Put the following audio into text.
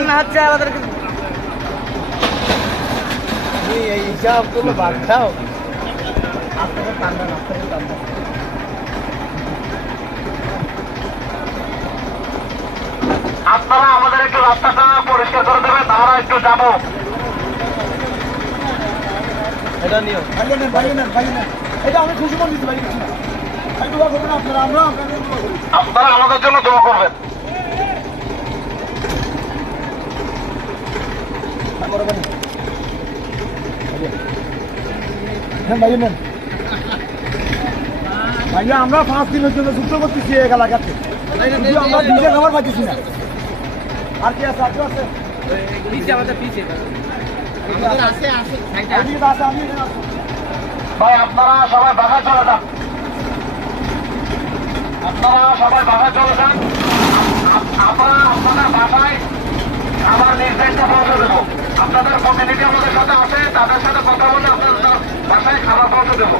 কান্না হচ্ছে আমাদের এই হিসাব গুলো বাদ দাও। আপনাকে কান্না আপনাকে কান্না আপনারা আমাদের একটু রাস্তাটা পরিষ্কার করে দেবেন, আমরা একটু যাবো। এটা নিও এটা আমি খুশি মন দিতে পারি না। দোয়া করবেন আপনারা, আমরা আপনাদের দোয়া করি। আপনারা আমাদের জন্য দোয়া করবেন। ভাইয়া আমরা 5 দিনের জন্য যুদ্ধ করতেছি এক এলাকাতে, কিন্তু আমরা নিজে খাবার পাচ্ছি না। আর কি আছে? আপনি আছে? পিছে আমাদের পিছে আছে আমি আছে, আমি আছে। ভাই আপনারা সবাই বাসায় চলে যান, আপনারা সবাই বাসায় চলে যান। আমরা আপনাদের বাসায় খাবার নির্দেশটা পৌঁছে দেবো। আপনাদের প্রতিনিধি আমাদের সাথে আছে, তাদের সাথে কথা বলে আপনাদের বাসায় খাবার পৌঁছে দেবো।